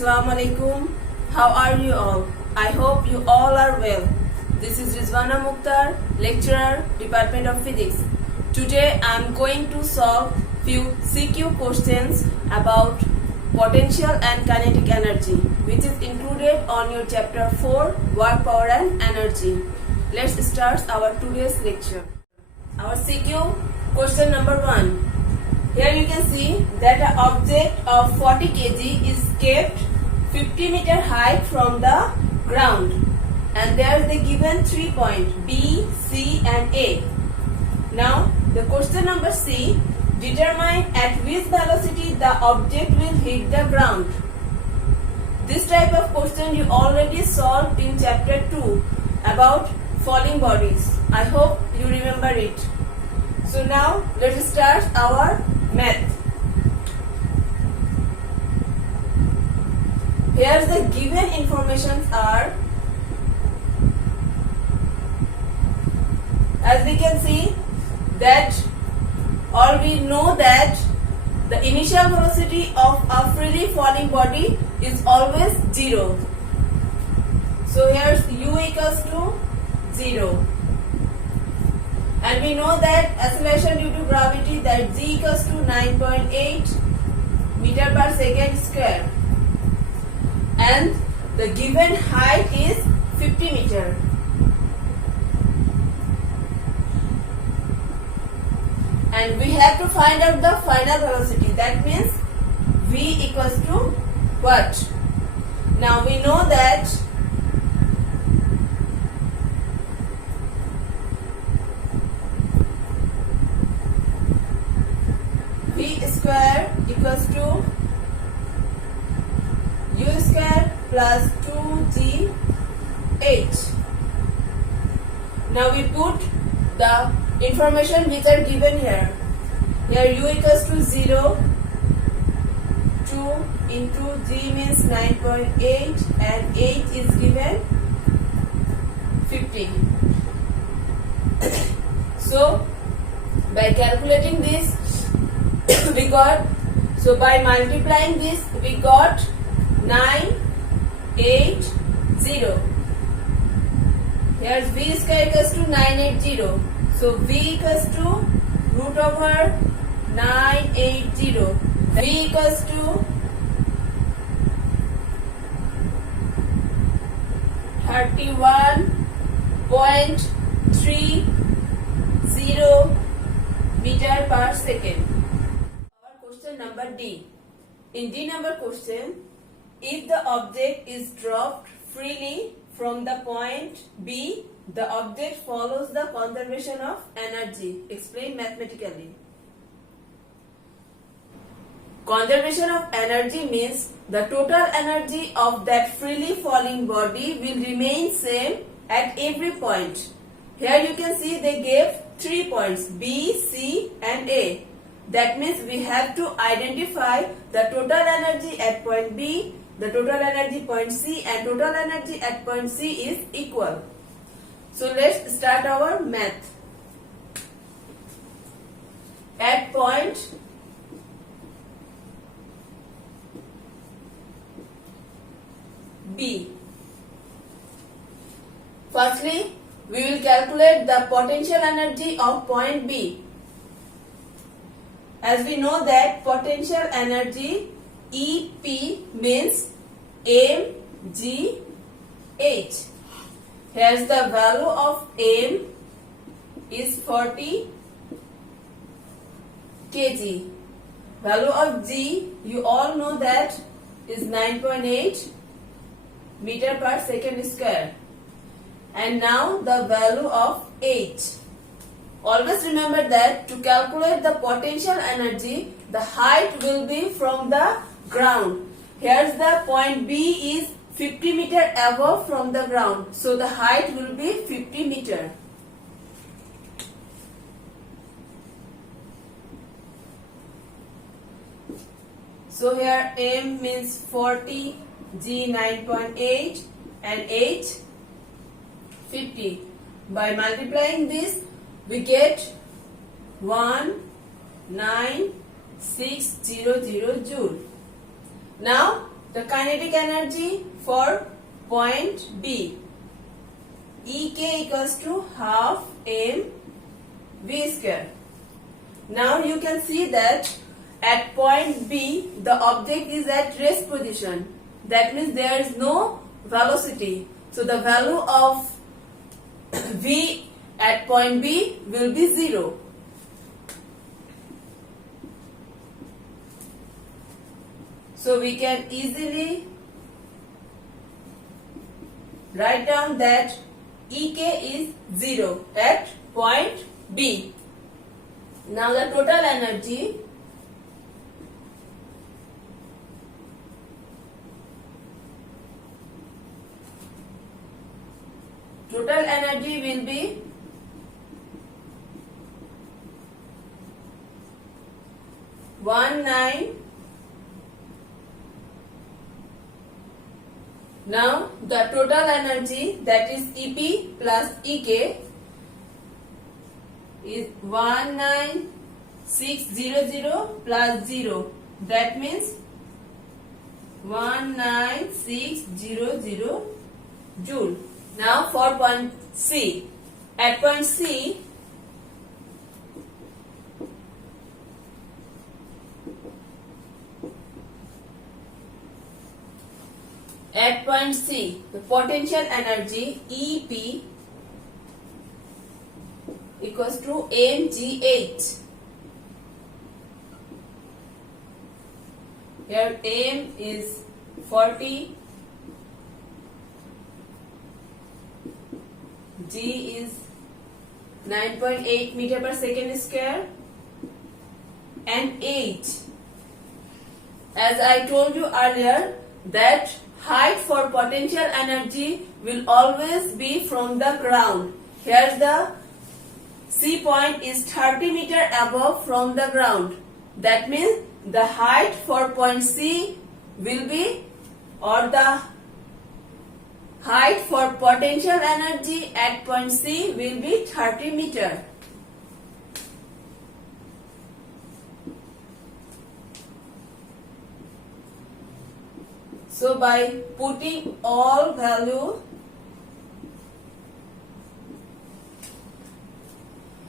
Assalamu alaikum. How are you all? I hope you all are well. This is Rizwana Mukhtar, lecturer, Department of Physics. Today I am going to solve few CQ questions about potential and kinetic energy, which is included on your chapter 4, work, power and energy. Let's start our today's lecture. Our CQ question number 1. Here you can see that an object of 40 kg is kept 50 meter height from the ground, and there is the given 3 points B, C and A. Now the question number C, determine at which velocity the object will hit the ground. This type of question you already solved in chapter 2 about falling bodies. I hope you remember it. So now let's start our math. Here the given informations are, as we can see that, or we know that the initial velocity of a freely falling body is always 0. So here's u equals to 0. And we know that acceleration due to gravity, that g equals to 9.8 meter per second square. And the given height is 50 meter. And we have to find out the final velocity. That means v equals to what? Now we know that v square equals to u square plus 2gh. Now we put the information which are given here. Here u equals to 0, 2 into g means 9.8 and h is given 50. So by calculating this we got, so by multiplying this we got 980. Here's v square equals to 980. So v equals to root over 980. V equals to 31.30 meter per second. Our question number D. In D number question, if the object is dropped freely from the point B, the object follows the conservation of energy. Explain mathematically. Conservation of energy means the total energy of that freely falling body will remain same at every point. Here you can see they gave 3 points B, C and A. That means we have to identify the total energy at point B, the total energy point C and total energy at point C is equal. So let's start our math. At point B, firstly we will calculate the potential energy of point B. As we know that potential energy EP means mgh. Here's the value of m is 40 kg. Value of g you all know that is 9.8 meter per second square. And now the value of h. Always remember that to calculate the potential energy, the height will be from the ground. Here's the point B is 50 meter above from the ground. So the height will be 50 meter. So here M means 40, G 9.8 and H 50. By multiplying this we get 19600 joule. Now the kinetic energy for point B. Ek equals to half mv square. Now you can see that at point B the object is at rest position. That means there is no velocity. So the value of v at point B will be 0. So we can easily write down that Ek is 0 at point B. Now the total energy will be Now the total energy, that is EP plus Ek, is 19600 plus 0. That means 19600 joule. Now for point C. At point C, the potential energy EP equals to mgh. Here m is 40, g is 9.8 meter per second square, and h, as I told you earlier, that height for potential energy will always be from the ground. Here the C point is 30 meter above from the ground. That means the height for point C will be, or the height for potential energy at point C will be 30 meter. So by putting all value,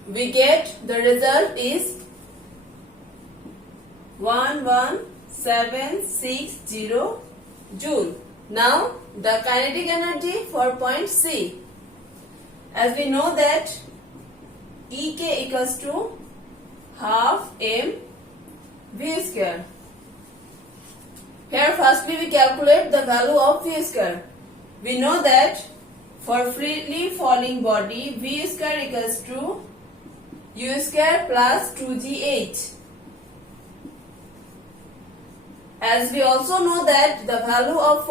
we get the result is 11760 joule. Now the kinetic energy for point C. As we know that Ek equals to half mv square. Here firstly we calculate the value of v square. We know that for freely falling body, v square equals to u square plus 2gh. As we also know that the value of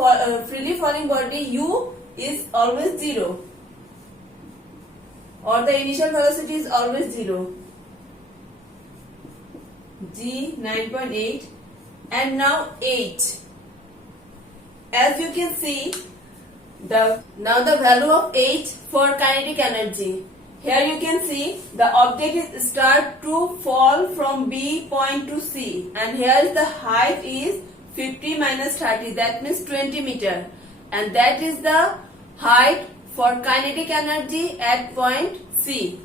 freely falling body u is always 0, or the initial velocity is always 0. G 9.8. And now h. As you can see, now the value of h for kinetic energy. Here you can see the object is start to fall from B point to C, and here is the height is 50 minus 30, that means 20 meter, and that is the height for kinetic energy at point C.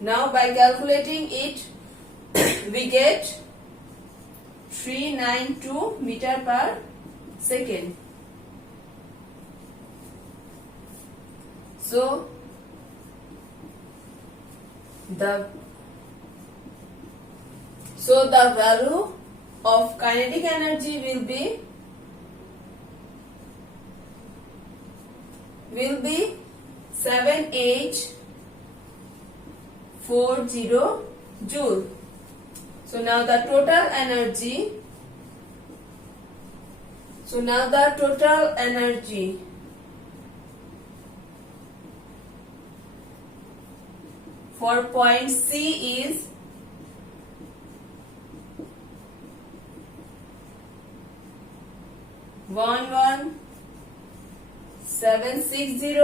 Now by calculating it, we get 392 meter per second. So the value of kinetic energy will be 7840 joule. So now the total energy for point C is 11760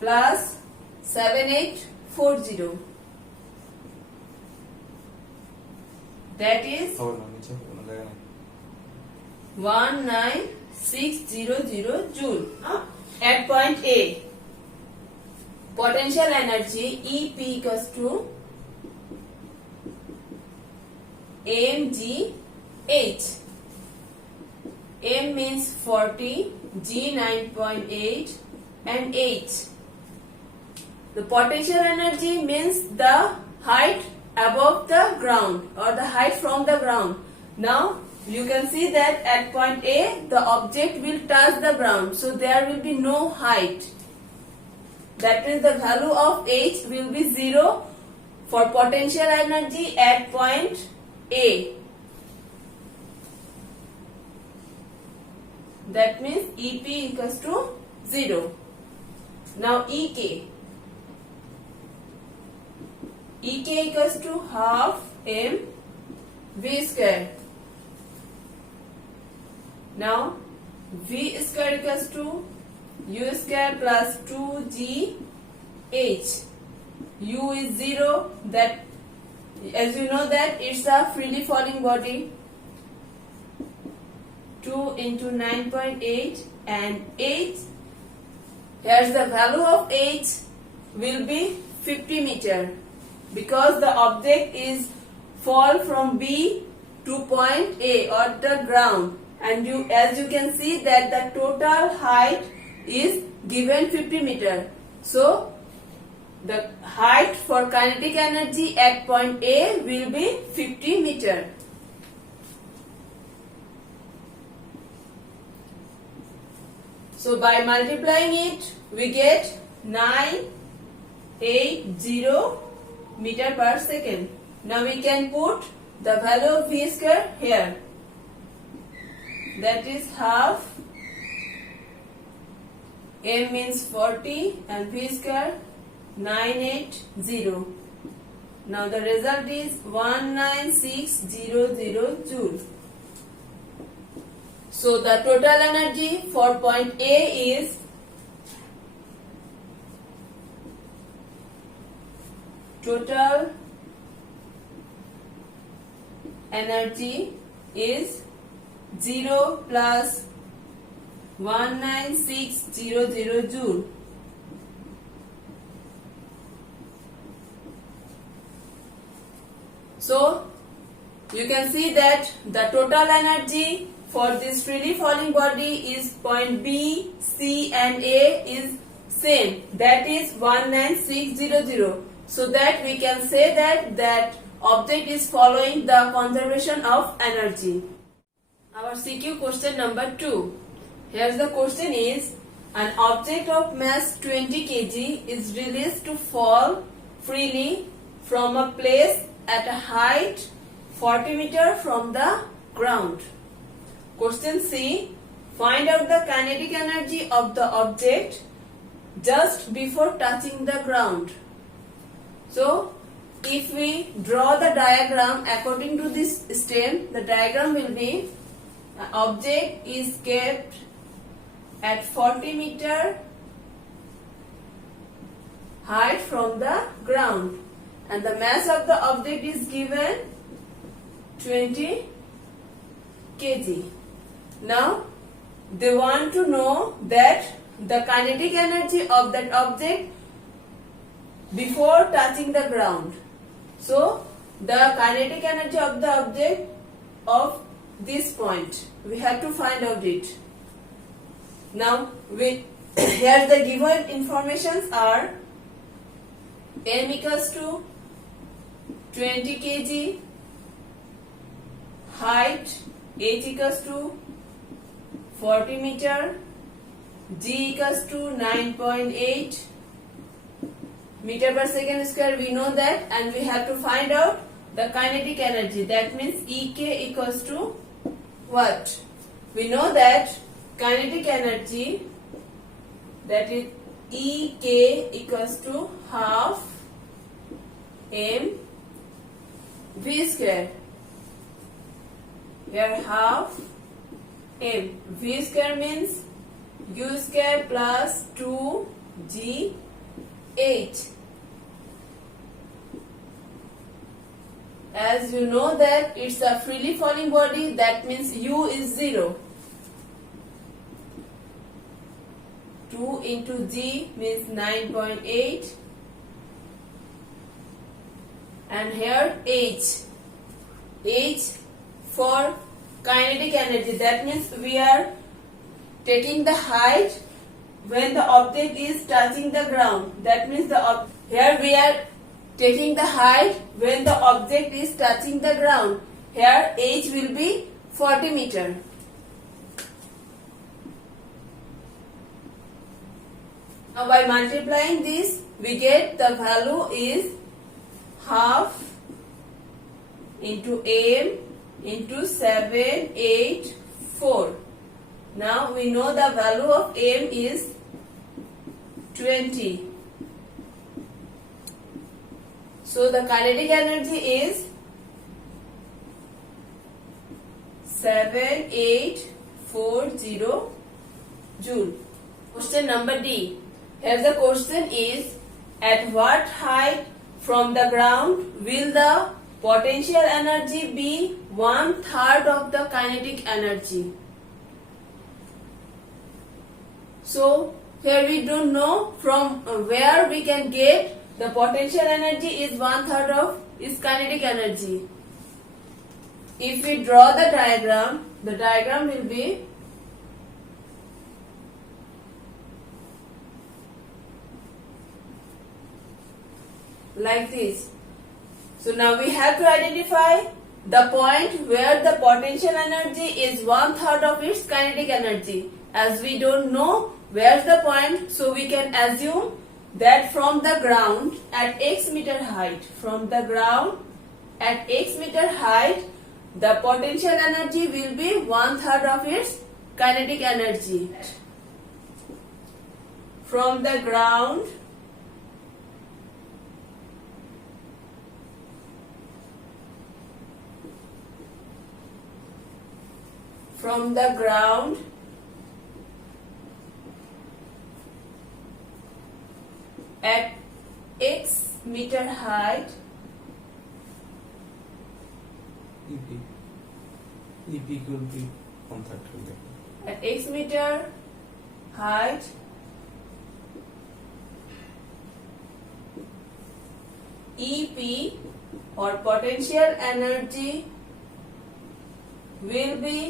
plus 7840 40. That is 19600 joule. At point A, potential energy EP equals to mgh. M means 40, G 9.8 and H. The potential energy means the height above the ground or the height from the ground. Now you can see that at point A the object will touch the ground, so there will be no height. That means the value of H will be 0 for potential energy at point A. That means EP equals to 0. Now EK. EK equals to half m v square. Now v square equals to u square plus 2gh. U is 0. That, as you know, that it's a freely falling body. 2 into 9.8 and h. Here's the value of h will be 50 meter because the object is fall from B to point A or the ground, and as you can see that the total height is given 50 meter. So the height for kinetic energy at point A will be 50 meter. So by multiplying it, we get 980 meter per second. Now we can put the value of v square here. That is half. M means 40 and v square 980. Now the result is 19600 joule. So the total energy for point A is total energy is 0 plus 19600 joule. So you can see that the total energy for this freely falling body is point B, C and A is same. That is 19600. So that we can say that object is following the conservation of energy. Our CQ question number 2. Here's the question is, an object of mass 20 kg is released to fall freely from a place at a height 40 meter from the ground. Question C. Find out the kinetic energy of the object just before touching the ground. So, if we draw the diagram according to this step, the diagram will be an object is kept at 40 meter height from the ground and the mass of the object is given 20 kg. Now they want to know that the kinetic energy of that object before touching the ground. So the kinetic energy of the object of this point, we have to find out it. Now here the given informations are m equals to 20 kg, height h equals to 40 meter, g equals to 9.8 meter per second square. We know that, and we have to find out the kinetic energy. That means Ek equals to what? We know that kinetic energy, that is Ek equals to half m v square. Here half m. V square means u square plus 2g h. As you know that it's a freely falling body, that means u is 0. 2 into g means 9.8, and here h for kinetic energy, that means we are taking the height when the object is touching the ground. That means here we are taking the height when the object is touching the ground. Here h will be 40 meter. Now by multiplying this, we get the value is half into m into 784. Now we know the value of m is 20. So the kinetic energy is 7840 joule. Question number D. Here the question is, at what height from the ground will the potential energy be 1/3 of the kinetic energy? So here we don't know from where we can get the potential energy is 1/3 of its kinetic energy. If we draw the diagram will be like this. So now we have to identify the point where the potential energy is 1/3 of its kinetic energy. As we don't know where's the point, so we can assume that from the ground at x meter height, the potential energy will be 1/3 of its kinetic energy. From the ground at x meter height, EP will be 1/3. At x meter height, EP or potential energy will be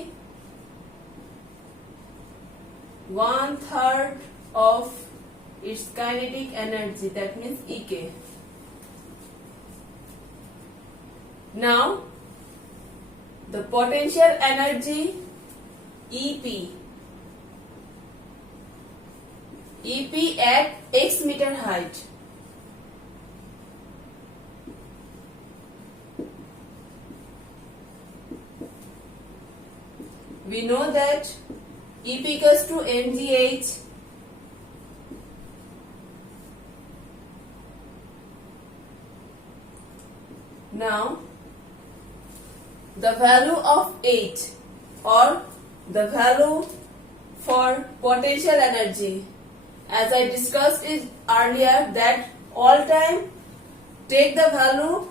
1/3 of its kinetic energy, that means Ek. Now the potential energy EP at x meter height, we know that EP equals to mgh. Now the value of h or the value for potential energy, as I discussed is earlier, that all time take the value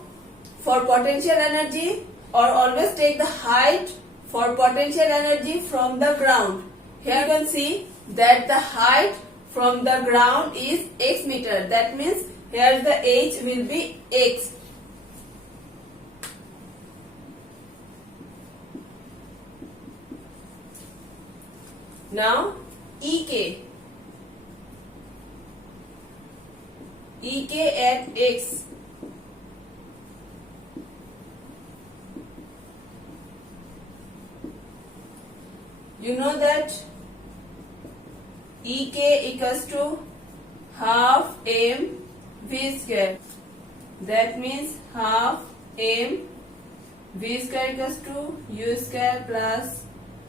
for potential energy or always take the height for potential energy from the ground. Here you can see that the height from the ground is x meter, that means here the h will be x. Now Ek at x, you know that Ek equals to half m v square, that means half m v square equals to u square plus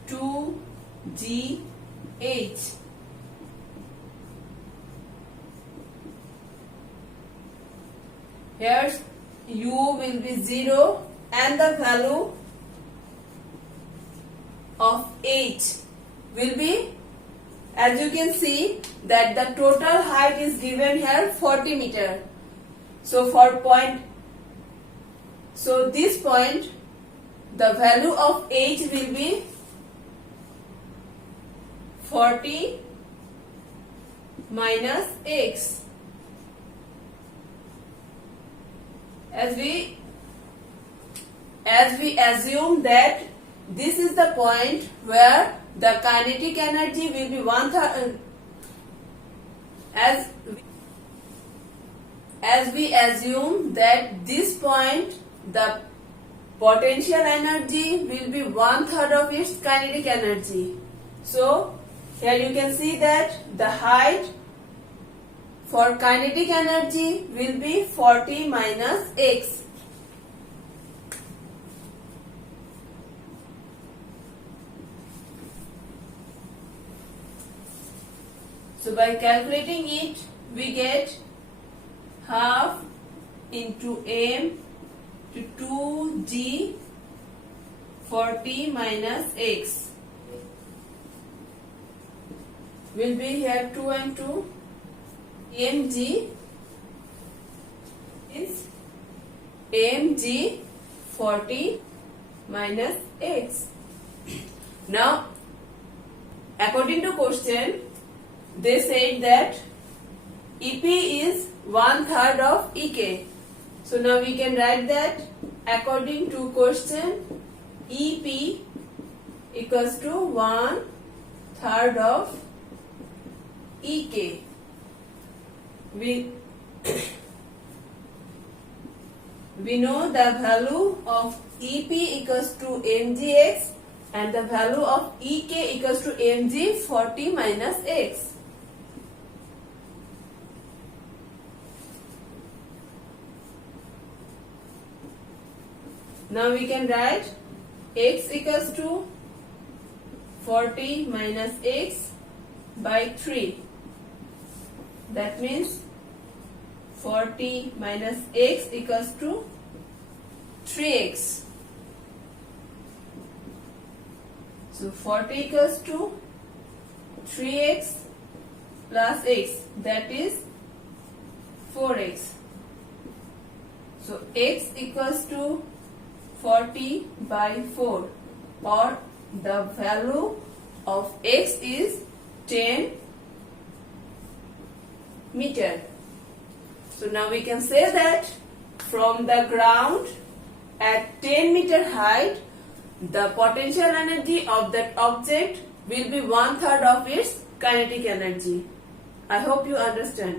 2gh. Here u will be 0 and the value of h will be, as you can see that the total height is given here 40 meter. So for point So this point, the value of h will be 40 minus x. As we assume that this is the point where the kinetic energy will be 1/3, as we assume that this point the potential energy will be 1/3 of its kinetic energy. So here you can see that the height for kinetic energy will be 40 minus x. So by calculating it, we get half into m to 2g 40 minus x will be here 2 and 2. mg is mg 40 minus x. Now, according to question, they said that EP is 1/3 of EK. So now we can write that according to question, EP equals to 1/3 of EK. We know the value of EP equals to mgx and the value of EK equals to mg 40 minus x. Now we can write x equals to 40 minus x by 3. That means 40 minus x equals to 3x. So 40 equals to 3x plus x, that is 4x. So x equals to 40 by 4, or the value of x is 10 meter. So now we can say that from the ground at 10 meter height, the potential energy of that object will be 1/3 of its kinetic energy. I hope you understand.